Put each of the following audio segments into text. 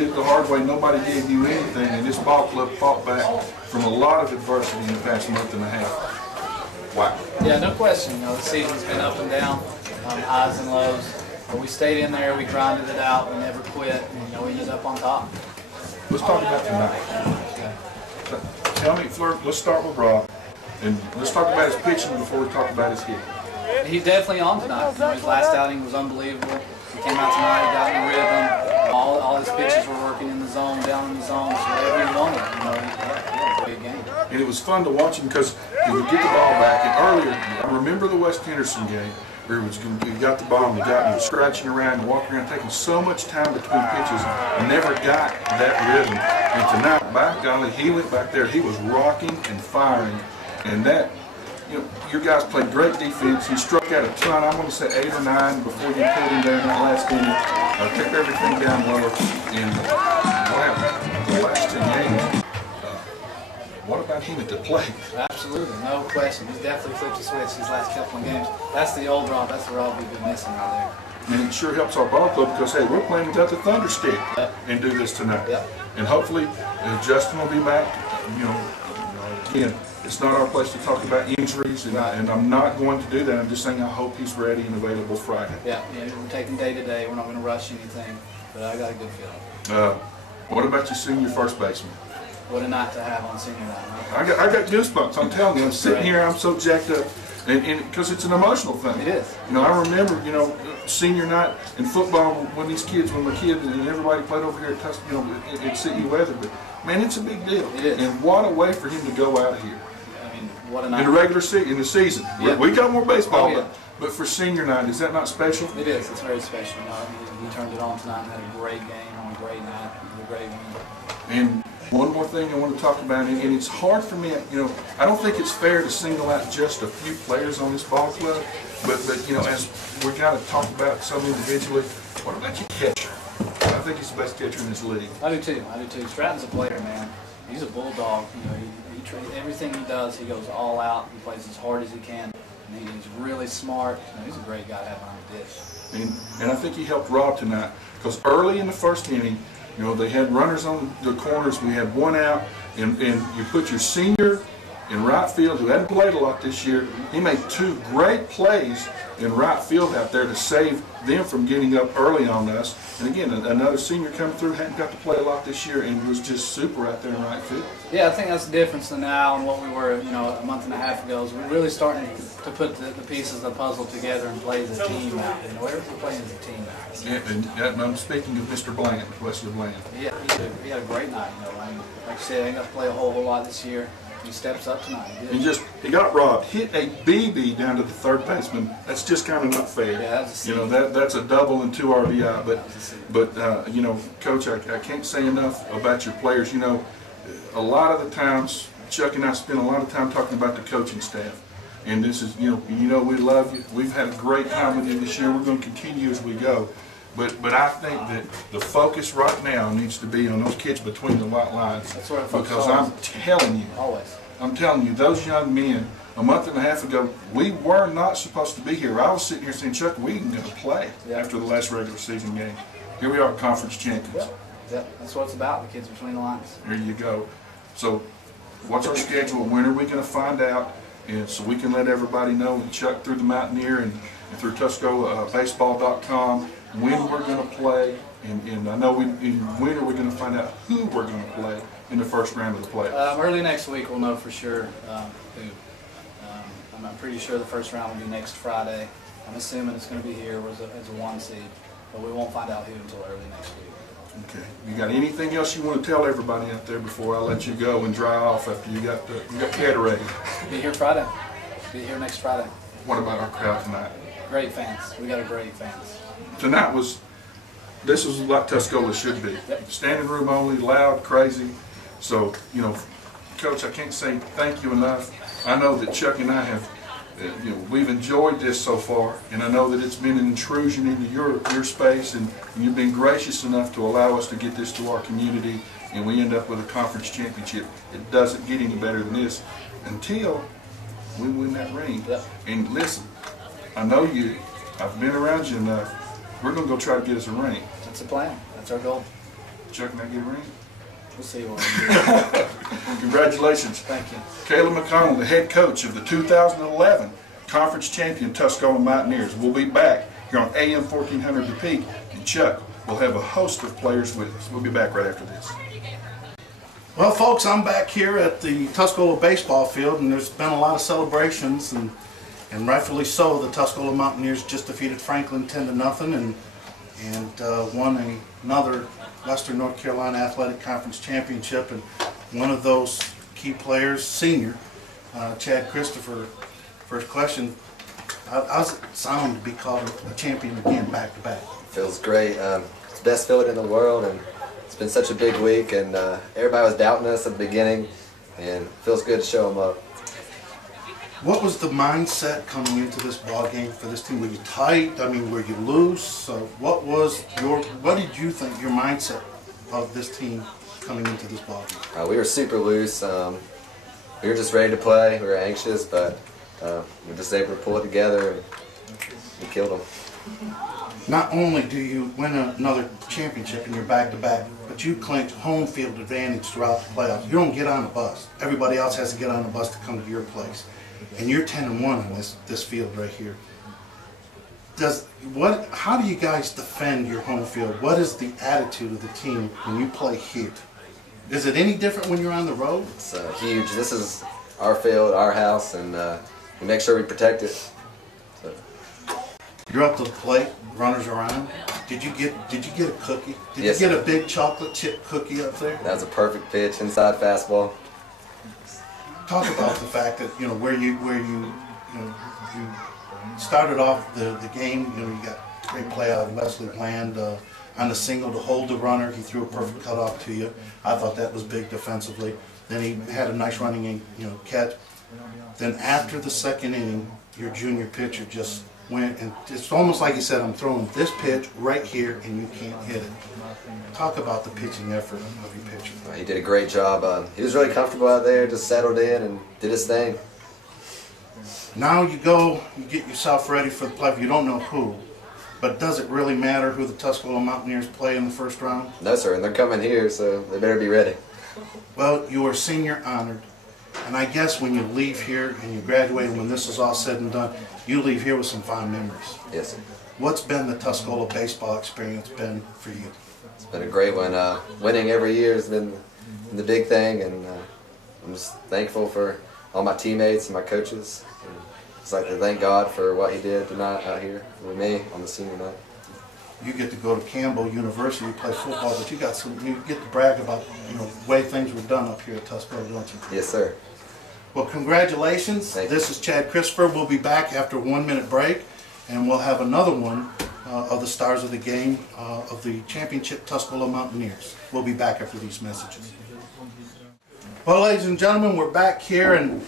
did it the hard way. Nobody gave you anything, and this ball club fought back from a lot of adversity in the past month and a half. Wow. Yeah, no question. You know, the season's been up and down, highs and lows. But we stayed in there, we grinded it out, we never quit, and you know, we ended up on top. Let's talk about tonight. Tell me, Fleur, let's start with Rob, and let's talk about his pitching before we talk about his hitting. He's definitely on tonight. You know, his last outing was unbelievable. He came out tonight, he got in the rhythm. All his pitches were working in the zone, down in the zone, so whatever he wanted. You know, he had a big game. And it was fun to watch him because he would get the ball back. And earlier, I remember the West Henderson game where he got the ball and he was scratching around and walking around, taking so much time between pitches and never got that rhythm. And tonight, by golly, he went back there. He was rocking and firing, and that. You know, your guys played great defense. He struck out a ton. I'm going to say 8 or 9 before you pulled him there in that last inning. Kept everything down low. And wow, the last 2 games. What about him at the plate? Absolutely, no question. He's definitely flipped the switch these last couple of games. That's the old Rob. That's the Rob we've been missing right there. And it sure helps our ball club because, hey, we're playing without the thunder stick and do this tonight. Yep. And hopefully Justin will be back. You know, again, it's not our place to talk about injuries, and I'm not going to do that. I'm just saying I hope he's ready and available Friday. Yeah, we're taking day to day. We're not going to rush anything, but I got a good feeling. What about your senior first baseman? What a night to have on senior night. Huh? I got goosebumps. I'm telling you, I'm sitting here, I'm so jacked up, and because it's an emotional thing. It is. You know, I remember, you know, senior night in football when these kids, when we're kids, and everybody played over here at you know, at City Weather. But man, it's a big deal. It is. And what a way for him to go out of here. I mean, what a night. In the regular in the season, we got more baseball, but for senior night, is that not special? It is. It's very special. You know, he turned it on tonight and had a great game on a great night, a great win. And one more thing I want to talk about, and it's hard for me, you know, I don't think it's fair to single out just a few players on this ball club, but you know, as we got to talk about some individually, what about your catcher? I think he's the best catcher in this league. I do too. Stratton's a player, man. He's a bulldog. You know, everything he does, he goes all out. He plays as hard as he can. And he's really smart. You know, he's a great guy to have on the dish. And I think he helped Rob tonight because early in the first inning, you know, they had runners on the corners. We had 1 out, and you put your senior in right field, who hadn't played a lot this year. He made 2 great plays in right field out there to save them from getting up early on us. And again, another senior coming through, hadn't got to play a lot this year, and was just super out there in right field. Yeah, I think that's the difference now and what we were, you know, a month and a half ago. Is we're really starting to put the pieces of the puzzle together and play as a team out. You know, we're playing as a team out. Yeah, and I'm speaking of Mr. Bland, Wesley Bland. Yeah, he had a great night. You know, I mean, like I said, he got to play a whole lot this year. He steps up tonight. He got robbed. Hit a BB down to the third baseman. That's just kind of not fair. Yeah, that's a you know, that's a double and 2 RBI. But you know, Coach, I can't say enough about your players. You know, a lot of the times, Chuck and I spend a lot of time talking about the coaching staff. And this is, you know, we love you. We've had a great time with you this year. We're going to continue as we go. But I think that the focus right now needs to be on those kids between the white lines. That's where focus because I'm telling you, I'm telling you, those young men, a month and a half ago, we were not supposed to be here. I was sitting here saying, Chuck, we ain't going to play after the last regular season game. Here we are, conference champions. Yep, that's what it's about, the kids between the lines. There you go. So what's our schedule? When are we going to find out? And so we can let everybody know, and Chuck through the Mountaineer and through Tuscola baseball.com, when we're going to play, and I know when are we going to find out who we're going to play in the first round of the playoffs? Early next week we'll know for sure who. I'm pretty sure the first round will be next Friday. I'm assuming it's going to be here as a 1 seed, but we won't find out who until early next week. Okay. You got anything else you want to tell everybody out there before I let you go and dry off after you got Gatorade? Be here Friday. Be here next Friday. What about our crowd tonight? Great fans. We got a great fans. Tonight this was like Tuscola should be. Standing room only, loud, crazy. So, you know, Coach, I can't say thank you enough. I know that Chuck and I have, you know, we've enjoyed this so far, and I know that it's been an intrusion into your space, and you've been gracious enough to allow us to get this to our community, and we end up with a conference championship. It doesn't get any better than this until we win that ring. And listen, I know you. I've been around you enough. We're going to go try to get us a ring. That's the plan. That's our goal. Chuck, can I get a ring? We'll see what we do. Congratulations. Thank you. Caleb McConnell, the head coach of the 2011 Conference Champion Tuscola Mountaineers. We'll be back here on AM 1400 The Peak, and Chuck will have a host of players with us. We'll be back right after this. Well, folks, I'm back here at the Tuscola baseball field, and there's been a lot of celebrations, and rightfully so. The Tuscola Mountaineers just defeated Franklin 10-0 and won another Western North Carolina Athletic Conference championship. And one of those key players, senior, Chad Christopher. First question, how does it sound to be called a champion again back-to-back? Feels great. It's the best feeling in the world, and it's been such a big week, and everybody was doubting us at the beginning, and it feels good to show them up. What was the mindset coming into this ball game for this team? Were you tight? I mean, were you loose? What did you think your mindset of this team coming into this ball game? We were super loose. We were just ready to play. We were anxious, but we were just able to pull it together, and we killed them. Not only do you win another championship in your back-to-back, but you clinch home field advantage throughout the playoffs. You don't get on a bus. Everybody else has to get on a bus to come to your place. And you're 10-1 on this field right here. How do you guys defend your home field? What is the attitude of the team when you play here? Is it any different when you're on the road? It's huge. This is our field, our house, and we make sure we protect it. So. You're up to the plate, runners around. Did you get a cookie? Did Yes, you get sir. a big chocolate chip cookie up there? That was a perfect pitch, inside fastball. Talk about the fact that where you started off the game. You got a great play out of Wesley Bland on the single to hold the runner. He threw a perfect cutoff to you. I thought that was big defensively. Then he had a nice running catch. Then after the second inning, your junior pitcher just went, and it's almost like he said, "I'm throwing this pitch right here, and you can't hit it." Talk about the pitching effort of your pitcher. He did a great job. He was really comfortable out there, just settled in and did his thing. Now you get yourself ready for the play. You don't know who, but does it really matter who the Tuscola Mountaineers play in the first round? No, sir, and they're coming here, so they better be ready. Well, you are senior honored, and I guess when you leave here and you graduate, and when this is all said and done, you leave here with some fond memories. Yes, sir. What's been the Tuscola baseball experience been for you? It's been a great one. Winning every year has been the big thing, and I'm just thankful for all my teammates and my coaches. And just like to thank God for what He did tonight out here with me on the senior night. You get to go to Campbell University, play football, but you get to brag about the way things were done up here at Tuscola, don't you? Yes, sir. Well, congratulations. Thank you. This is Chad Christopher. We'll be back after a 1-minute break, and we'll have another one of the stars of the game of the championship Tuscola Mountaineers. We'll be back after these messages. Well, ladies and gentlemen, we're back here, and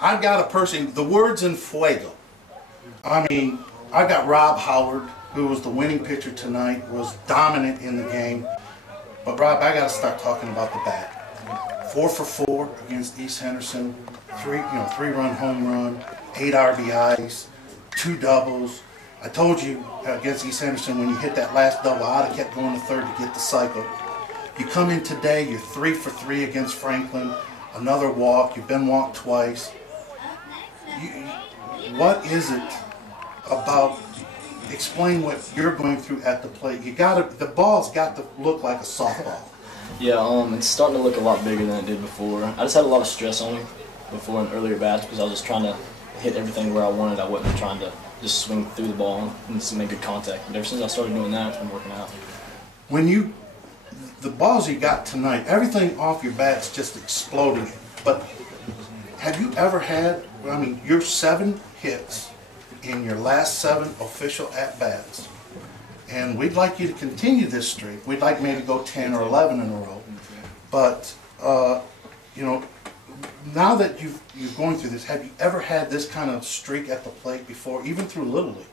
I've got a person, the words in fuego. I mean, I've got Rob Howard, who was the winning pitcher tonight, was dominant in the game. But Rob, I got to start talking about the bat. 4 for 4 against East Henderson, 3-run home run, 8 RBIs, 2 doubles. I told you against East Henderson, when you hit that last double, I'd have kept going to third to get the cycle. You come in today, you're 3 for 3 against Franklin, another walk, you've been walked twice. What is it about? Explain what you're going through at the plate. The ball's got to look like a softball. Yeah, it's starting to look a lot bigger than it did before. I just had a lot of stress on me before in earlier bats because I was just trying to hit everything where I wanted. I wasn't trying to just swing through the ball and just make good contact. But ever since I started doing that, it's been working out. When the balls you got tonight, everything off your bat's just exploded. But have you ever had, your 7 hits in your last 7 official at-bats, and we'd like you to continue this streak. We'd like maybe go 10 or 11 in a row. But, now that you're going through this, have you ever had this kind of streak at the plate before, even through Little League?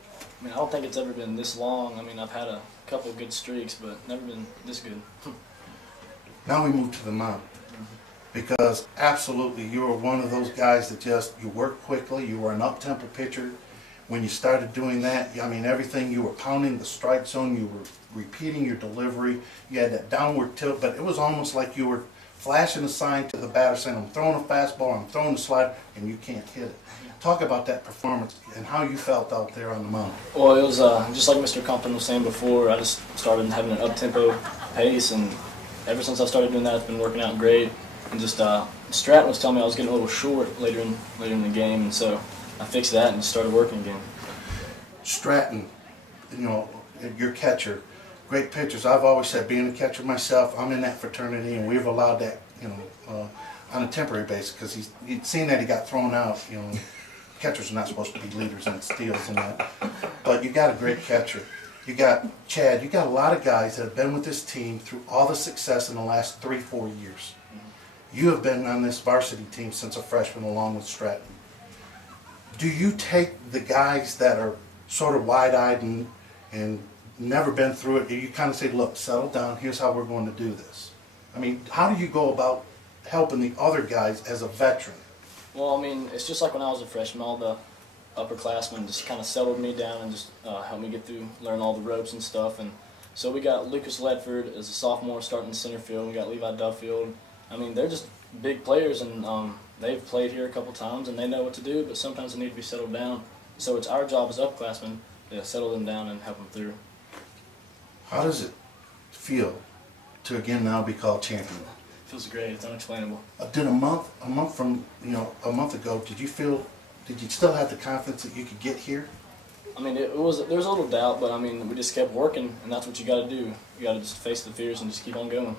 I don't think it's ever been this long. I've had a couple of good streaks, but never been this good. Now we move to the mound. Because absolutely, you are one of those guys that you work quickly, you are an up-tempo pitcher. when you started doing that, I mean, everything, you were pounding the strike zone, you were repeating your delivery, you had that downward tilt, but it was almost like you were flashing a sign to the batter saying, I'm throwing a fastball, I'm throwing a slider, and you can't hit it. Talk about that performance and how you felt out there on the mound. Well, it was just like Mr. Crompton was saying before, I just started having an up-tempo pace, and ever since I started doing that, it's been working out great. And just Stratton was telling me I was getting a little short later in the game, and so I fixed that and started working again. Stratton, you know, your catcher, great pitchers. I've always said, being a catcher myself, I'm in that fraternity, and we've allowed that, you know, on a temporary basis, because he'd seen that he got thrown out. You know, catchers are not supposed to be leaders in steals and that. But you got a great catcher. You got Chad. You got a lot of guys that have been with this team through all the success in the last 3-4 years. You have been on this varsity team since a freshman along with Stratton. Do you take the guys that are sort of wide-eyed and never been through it, you kind of say, look, settle down, here's how we're going to do this? I mean, how do you go about helping the other guys as a veteran? Well, I mean, it's just like when I was a freshman, all the upperclassmen just kind of settled me down and just helped me get through, learn all the ropes and stuff. And so we got Lucas Ledford as a sophomore starting center field. We got Levi Duffield. I mean, they're just big players, and they've played here a couple times, and they know what to do, but sometimes they need to be settled down. So it's our job as upperclassmen to settle them down and help them through. How does it feel to again now be called champion? It feels great. It's unexplainable. Did a month from, you know, a month ago, did you still have the confidence that you could get here? I mean, there was a little doubt, but I mean, we just kept working, and that's what you got to do. You got to just face the fears and just keep on going.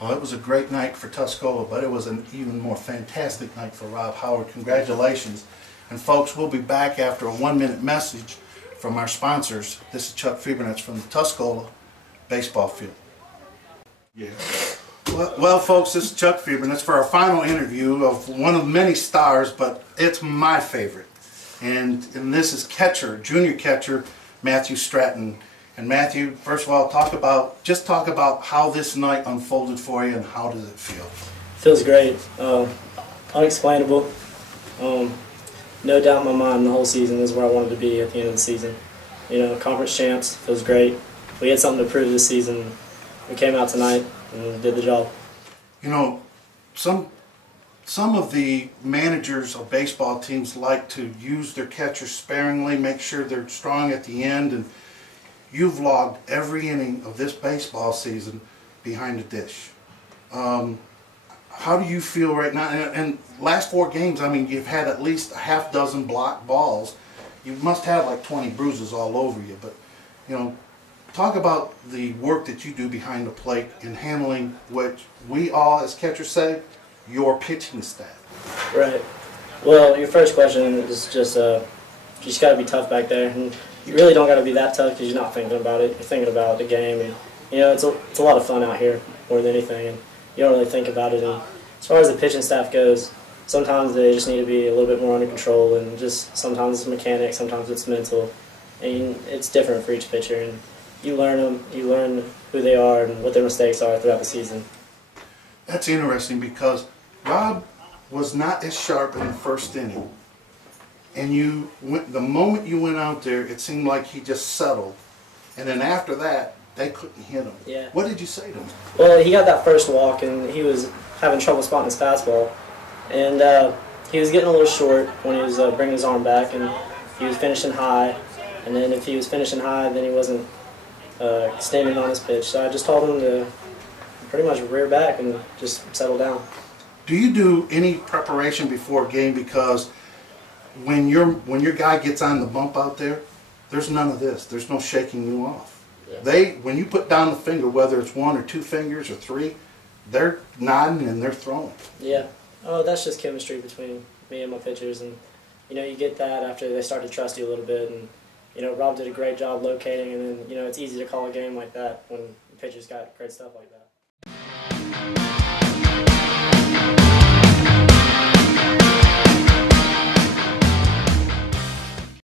Well, it was a great night for Tuscola, but it was an even more fantastic night for Rob Howard. Congratulations. And folks, we'll be back after a 1-minute message from our sponsors. This is Chuck Fiebernitz from the Tuscola baseball field. Yeah. Well, folks, this is Chuck Fiebernitz for our final interview of one of many stars, but it's my favorite. And this is catcher, junior catcher, Matthew Stratton. And Matthew, first of all, talk about how this night unfolded for you and how does it feel? Feels great. Unexplainable. No doubt in my mind the whole season is where I wanted to be at the end of the season. You know, conference champs, feels great. We had something to prove this season. We came out tonight and did the job. You know, some of the managers of baseball teams like to use their catchers sparingly, make sure they're strong at the end, and you've logged every inning of this baseball season behind the dish. How do you feel right now? And last 4 games, I mean, you've had at least a half dozen blocked balls. You must have like 20 bruises all over you. But, you know, talk about the work that you do behind the plate in handling what we all, as catchers say, your pitching staff. Right. Well, your first question is just you just got to be tough back there. And you really don't got to be that tough because you're not thinking about it. You're thinking about the game. And, you know, it's a lot of fun out here more than anything. And you don't really think about it. And as far as the pitching staff goes, sometimes they just need to be a little bit more under control, and just sometimes it's mechanics, sometimes it's mental, and it's different for each pitcher. And you learn them, you learn who they are and what their mistakes are throughout the season. That's interesting because Rob was not as sharp in the first inning, and the moment you went out there, it seemed like he just settled, and then after that, they couldn't hit him. Yeah. What did you say to him? Well, he got that first walk, and he was having trouble spotting his fastball. And he was getting a little short when he was bringing his arm back, and he was finishing high. And then if he was finishing high, then he wasn't extending on his pitch. So I just told him to pretty much rear back and just settle down. Do you do any preparation before a game? Because when your guy gets on the bump out there, there's none of this. There's no shaking you off. Yeah. When you put down the finger, whether it's 1 or 2 fingers or 3, they're nodding and they're throwing. Yeah. Oh, that's just chemistry between me and my pitchers, and you know, you get that after they start to trust you a little bit. And you know, Rob did a great job locating, and then you know, it's easy to call a game like that when the pitchers got great stuff like that.